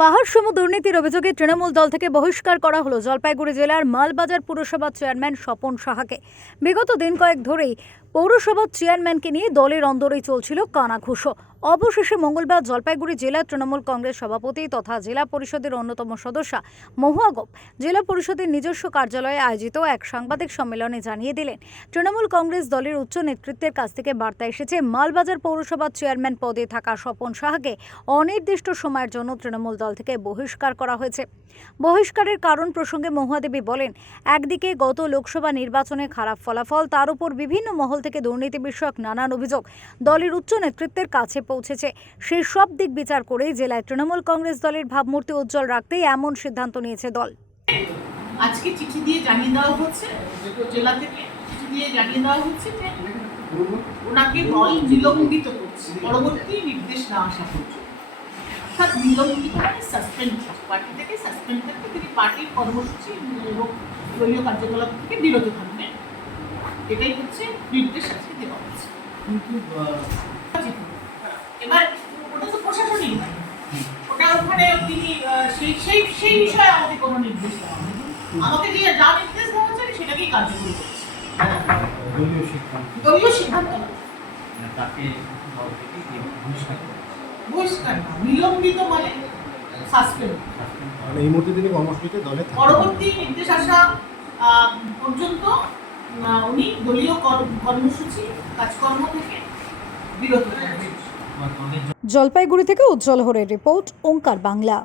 পাহাড় সম দুর্নীতির অভিযোগে তৃণমূল দল থেকে বহিষ্কার করা হলো। জলপাইগুড়ি জেলার মালবাজার পুরসভার চেয়ারম্যান স্বপন সাহাকে। বিগত দিন কয়েক ধরেই পৌরসভার চেয়ারম্যানকে নিয়ে দলের অন্দরেই চলছিল কানাঘুষো। অবশেষে মঙ্গলবার জলপাইগুড়ি জেলা তৃণমূল কংগ্রেস সভাপতি তথা জেলা পরিষদের অন্যতম সদস্যা মহুয়া গোপ জেলা পরিষদের নিজস্ব কার্যালয়ে আয়োজিত এক সাংবাদিক সম্মেলনে জানিয়ে দিলেন, তৃণমূল কংগ্রেস দলের উচ্চ নেতৃত্বের কাছ থেকে বার্তা এসেছে, মালবাজার পৌরসভার চেয়ারম্যান পদে থাকা স্বপন সাহাকে অনির্দিষ্ট সময়ের জন্য তৃণমূল দল থেকে বহিষ্কার করা হয়েছে। বহিষ্কারের কারণ প্রসঙ্গে মহুয়াদেবী বলেন, একদিকে গত লোকসভা নির্বাচনে খারাপ ফলাফল, তার উপর বিভিন্ন মহল থেকে দুর্নীতি বিষয়ক নানান অভিযোগ দলের উচ্চ নেতৃত্বের কাছে পৌঁছেছে। সেই সব দিক বিচার করেই জেলায় তৃণমূল কংগ্রেস দলের ভাবমূর্তি উজ্জ্বল রাখতেই এমন সিদ্ধান্ত নিয়েছে দল। আজকে চিঠি দিয়ে জানিয়ে দেওয়া হচ্ছে জেলা থেকে চিঠি দিয়ে জানিয়ে দেওয়া হচ্ছে যে ওনাকে দল নিলম্বিত করছে পরবর্তী নির্দেশ না আসা পর্যন্ত। অর্থাৎ নিলম্বিত মানে সাসপেন্ড পার্টি থেকে সাসপেন্ড থাকবে তিনি পার্টির কর্মসূচি এবং দলীয় কার্যকলাপ থেকে বিরত থাকবেন। এটাই হচ্ছে নির্দেশ আজকে দেওয়া হচ্ছে। এবার ওটা তো প্রশাসনিক ওটা ওখানে তিনি সেই সেই সেই বিষয়ে আমাকে কোনো নির্দেশ দেওয়া আমাকে দিয়ে যা নির্দেশ দেওয়া হচ্ছে আমি সেটাকেই কার্যকরী করছি। দলীয় সিদ্ধান্ত। দলীয় সিদ্ধান্ত। তাকে যে বহিষ্কার করে নিলম্বিত মানে সাসপেন্ড মানে এই মুহূর্তে তিনি কর্মসূচিতে দলে পরবর্তী নির্দেশ আসা পর্যন্ত উনি দলীয় কর- কর্মসূচি কাজকর্ম থেকে বিরত থাকবেন। জলপাইগুড়ি থেকে উজ্জ্বল হরের রিপোর্ট ওঙ্কার বাংলা।